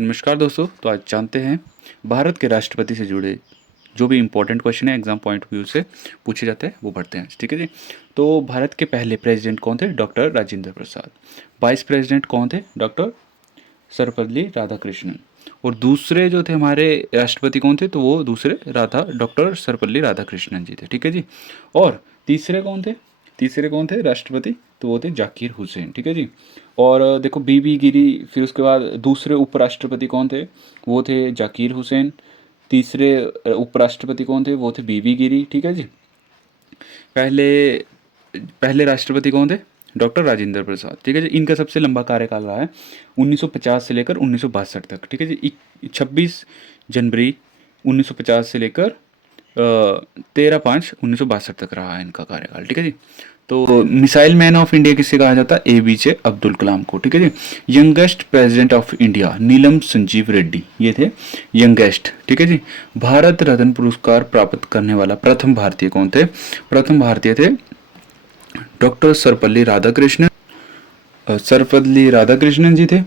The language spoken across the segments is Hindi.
नमस्कार दोस्तों। तो आज जानते हैं भारत के राष्ट्रपति से जुड़े जो भी इम्पोर्टेंट क्वेश्चन है एग्जाम पॉइंट ऑफ व्यू से पूछे जाते हैं वो पढ़ते हैं। ठीक है जी। तो भारत के पहले प्रेसिडेंट कौन थे? Doctor Rajendra Prasad. Vice president कौन थे? डॉक्टर सर्वपल्ली राधाकृष्णन। और दूसरे जो थे हमारे राष्ट्रपति कौन थे? तो वो दूसरे डॉक्टर सर्वपल्ली राधाकृष्णन जी थे। ठीक है जी। और तीसरे कौन थे राष्ट्रपति? तो वो थे जाकिर हुसैन। ठीक है जी। और देखो बीबी गिरी, फिर उसके बाद दूसरे उपराष्ट्रपति कौन थे? वो थे जाकिर हुसैन। तीसरे उपराष्ट्रपति कौन थे? वो थे बीबी गिरी। ठीक है जी। पहले पहले राष्ट्रपति कौन थे? डॉक्टर राजेंद्र प्रसाद। ठीक है जी। इनका सबसे लंबा कार्यकाल रहा है 1950 से लेकर 1962 तक। ठीक है जी। 26 जनवरी 1950 से लेकर 13/5/1962 तक रहा है इनका कार्यकाल। ठीक है जी। तो मिसाइल मैन ऑफ इंडिया किसे कहा जाता है? APJ अब्दुल कलाम को। ठीक है जी। यंगेस्ट प्रेसिडेंट ऑफ इंडिया नीलम संजीव रेड्डी, ये थे यंगेस्ट। ठीक है जी। भारत रत्न पुरस्कार प्राप्त करने वाला प्रथम भारतीय कौन थे? प्रथम भारतीय थे डॉक्टर सर्वपल्ली राधाकृष्णन जी थे।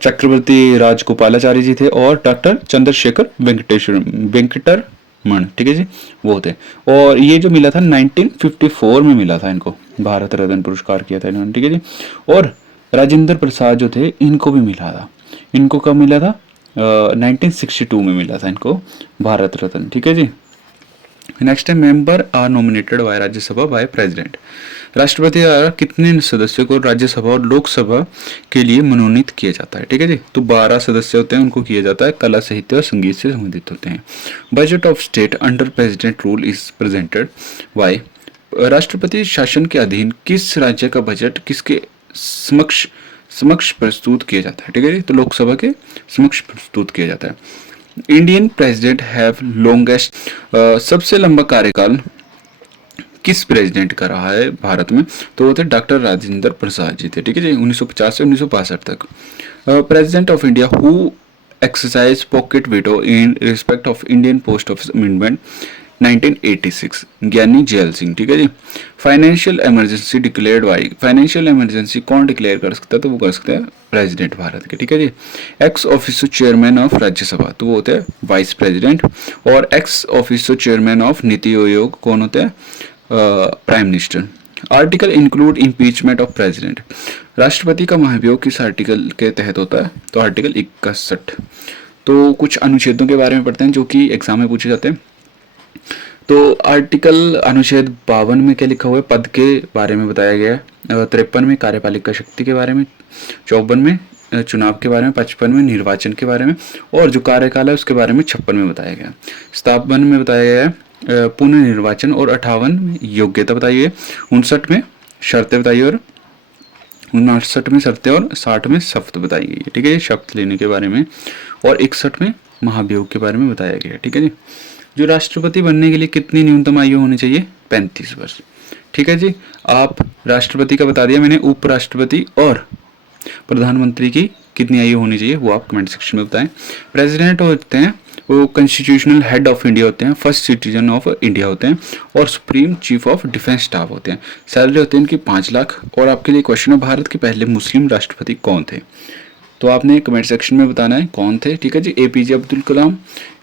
चक्रवर्ती राजगोपालाचारी जी थे और डॉक्टर चंद्रशेखर वेंकटरमण। ठीक है जी, वो थे। और ये जो मिला था 1954 में मिला था इनको, भारत रत्न पुरस्कार किया था इन्होंने। ठीक है जी। और राजेंद्र प्रसाद जो थे इनको भी मिला था। इनको कब मिला था? 1962 में मिला था इनको भारत रत्न। ठीक है जी। नेक्स्ट है member are nominated by Rajya Sabha by president. राष्ट्रपति द्वारा कितने सदस्यों को राज्यसभा और लोकसभा के लिए मनोनीत किया जाता है? ठीक है जी। तो 12 सदस्य होते हैं, उनको किया जाता है। कला, साहित्य और संगीत से संबंधित होते हैं। Budget of state under president rule is presented by. राष्ट्रपति शासन के अधीन किस राज्य का बजट किसके समक्ष समक्ष प्रस्तुत किया जाता है? ठीक है जी। तो लोकसभा के समक्ष प्रस्तुत किया जाता है। इंडियन प्रेसिडेंट हैव लॉन्गेस्ट, सबसे लंबा कार्यकाल किस प्रेसिडेंट का रहा है भारत में? तो वो थे डॉक्टर राजेंद्र प्रसाद जी थे। ठीक है जी। 1950 से 1962 तक। President of India who exercise pocket veto in respect of Indian post office amendment 1986, Giani Zail Singh. ठीक है जी। Financial emergency declared by, financial emergency कौन डिक्लेयर कर सकता है? तो वो कर सकते हैं प्रेसिडेंट भारत के। ठीक है जी। Ex officio chairman of Rajya Sabha, तो वो होते हैं वाइस प्रेसिडेंट। और ex officio chairman of NITI Aayog कौन होते हैं? Prime minister. Article include impeachment of president, राष्ट्रपति का महाभियोग किस आर्टिकल के तहत होता है? तो आर्टिकल 61। तो कुछ अनुच्छेदों के बारे में पढ़ते हैं जो कि एग्जाम में पूछे जाते हैं। तो आर्टिकल अनुच्छेद 52 में क्या लिखा हुआ है? पद के बारे में बताया गया है। 53 में कार्यपालिका शक्ति के बारे में, 54 में चुनाव के बारे में, 55 में निर्वाचन के बारे में, और जो कार्यकाल है उसके बारे में 56 में बताया गया। 57 में बताया गया है पुनः निर्वाचन, और 58 में योग्यता बताई है, 59 में शर्तें बताई और 59 में शर्तें और 60 में शपथ बताई गई है। ठीक है जी, शपथ लेने के बारे में। और 61 में महाभियोग के बारे में बताया गया है। ठीक है जी। जो राष्ट्रपति बनने के लिए कितनी न्यूनतम आयु होनी चाहिए? 35 वर्ष। ठीक है जी। आप राष्ट्रपति का बता दिया मैंने, उपराष्ट्रपति और प्रधानमंत्री की कितनी आयु होनी चाहिए वो आप कमेंट सेक्शन में बताएं। प्रेसिडेंट होते हैं वो कॉन्स्टिट्यूशनल हेड ऑफ इंडिया होते हैं, फर्स्ट सिटीजन ऑफ इंडिया होते हैं, और supreme chief of defence staff होते हैं। सैलरी होती है इनकी 5 लाख। और आपके लिए क्वेश्चन है, भारत के पहले मुस्लिम राष्ट्रपति कौन थे? तो आपने कमेंट सेक्शन में बताना है कौन थे। ठीक है जी। APJ अब्दुल कलाम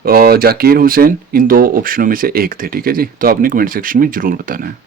और जाकिर हुसैन, इन 2 ऑप्शनों में से एक थे। ठीक है जी। तो आपने कमेंट सेक्शन में जरूर बताना है।